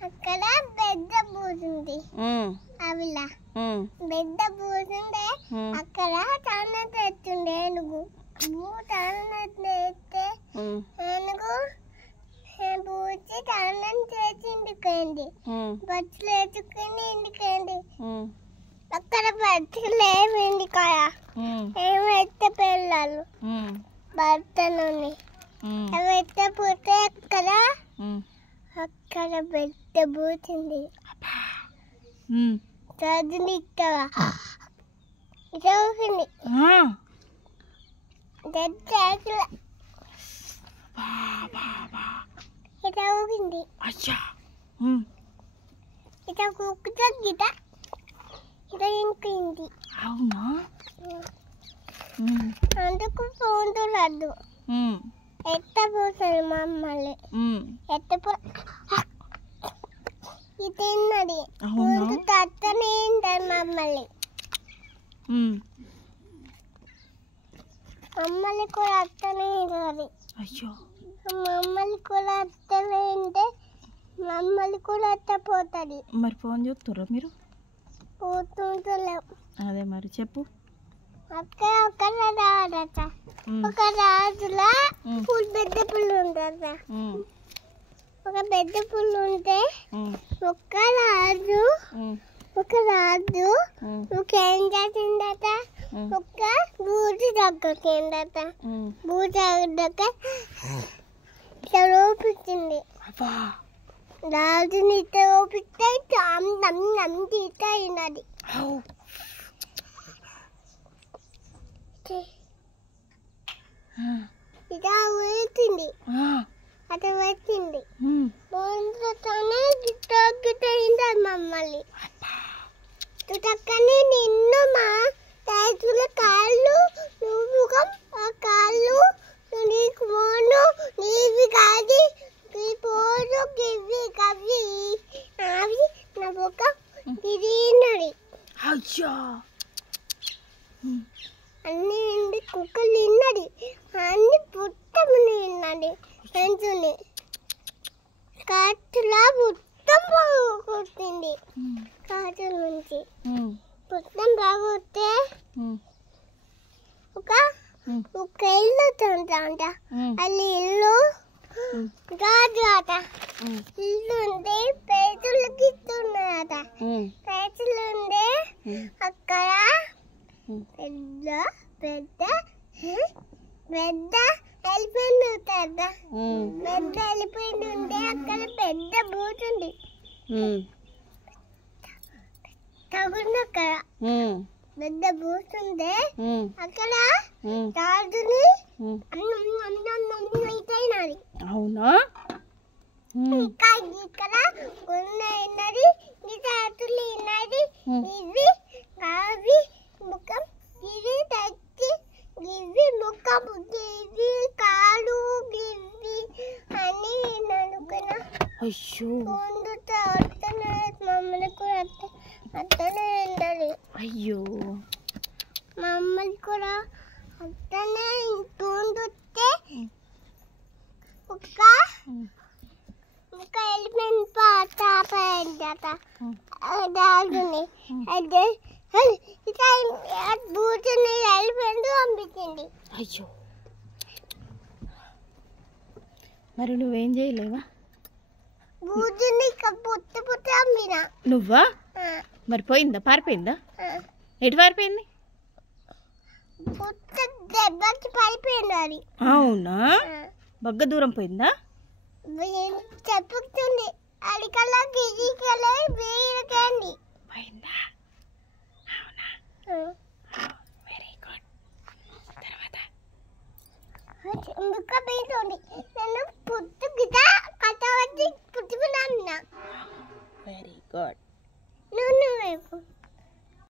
అక్కడ పెద్ద బూజుంది అవిలా పెద్ద బూజుండే అక్కడ చాలా తెచ్చుండే ఏనుగు చాలా తెస్తే ఏనుగు బూచి చాలా చేసి ఇంటికండి బస్సులు వేసుకుని ఇంటికండి అక్కడ బస్సులు ఏమింది కదా ఏమైతే పిల్లలు భర్తలోని ఏమైతే పోతే అక్కడ పెద్ద బూచింది చదువుని ఇక్కడ చదువుకుంది చదువుకుంది ఇట కుక్క గిట ఇట ఇంకింది అవునా అందుకు ఫోన్ రాదు ఎత్తపోతుంది మమ్మల్ని ఎత్తపో ఇది తత్తనే మమ్మల్ని మమ్మల్ని కూడా అత్తనే అయ్యో మమ్మల్ని కూడా అత్తనే ఉంటే మమ్మల్ని కూడా అత్తపోతుంది మరి ఫోన్ చూస్తారా మీరు పోతుంటలేం అదే మరి చెప్పు అక్కడ ఒక రాజులా పెద్ద పుల్లు ఉంటుందట ఒక పెద్ద పుల్లు ఉంటే ఒక రాజు ఏం చేసిందట ఒక బూజు దగ్గరకిందట బూజు దగ్గర చూపించింది రాజుని చూపిస్తే తీసినది ఇదా వచ్చింది అటు వచ్చింది బోన్లతోనే గిట్ట అయింది మమ్మల్ని చుట్టక్కని నిన్ను మా రైతుల కాళ్ళు నువ్వుగా ఆ కాళ్ళు నీకు మోను నీవి కాది ఈ పోను గివ్వి కవ్వి అవి నా బొక్క తిరిగినది అయ్యా అన్ని కుక్కలు తిన్నది అన్ని పుట్టం తిన్నది పెంచుని కాటులా పుట్టం కొట్టింది కాటుల నుంచి పుట్టం బాగొస్తే ఒక ఇల్లు అంట అది ఇల్లు రాజు అట ఇల్లు ఉంటే పేదలకు ఇస్తున్నారట పేదలు ఉండే అక్కడ పెద్ద పెద్ద పెద్ద ఎలిఫెంట్ ఉంటుందా పెద్ద ఎలిఫెంట్ ఉంటే అక్కడ పెద్ద బూట్ ఉంది తగుంది అక్కడ పెద్ద బూట్ ఉంది అక్కడ రాజుని అయినాది అవునా ఇక్కడ ఉన్నది రాజులు ఉన్నది ఇవి కావి ముఖం గివి తచ్చి గివి ముఖం గివి కాలు గివి అని అనుకున్నా అయ్యో మమ్మల్ని కూడా అత్తనే ఉండాలి అయ్యో మమ్మల్ని కూడా అత్తనే తోందుతే ఒక ఎలిఫెంట్ పాట పెంచట రాజుని అదే బూచుని ఎలిఫెంట్ పంపించింది అయ్యో మరి నువ్వేం చేయలేవా బూచుని పుట్టి అమ్మినా నువ్వా మరి పోయిందా పారిపోయిందా ఎటు పారిపోయింది పుట్ట దెబ్బకి పడిపోయింది అది అవునా బగ్గ దూరం పోయిందా చెప్పుతుంది అడికల్లా గిరికలే వీరకండి పోయిందా అవునా వెరీ గుడ్ తర్వాత ఇంకా పోయింది నేను పుట్టు గిట కట్టవచ్చి పుట్టుకున్నా వెరీ గుడ్ నువ్వు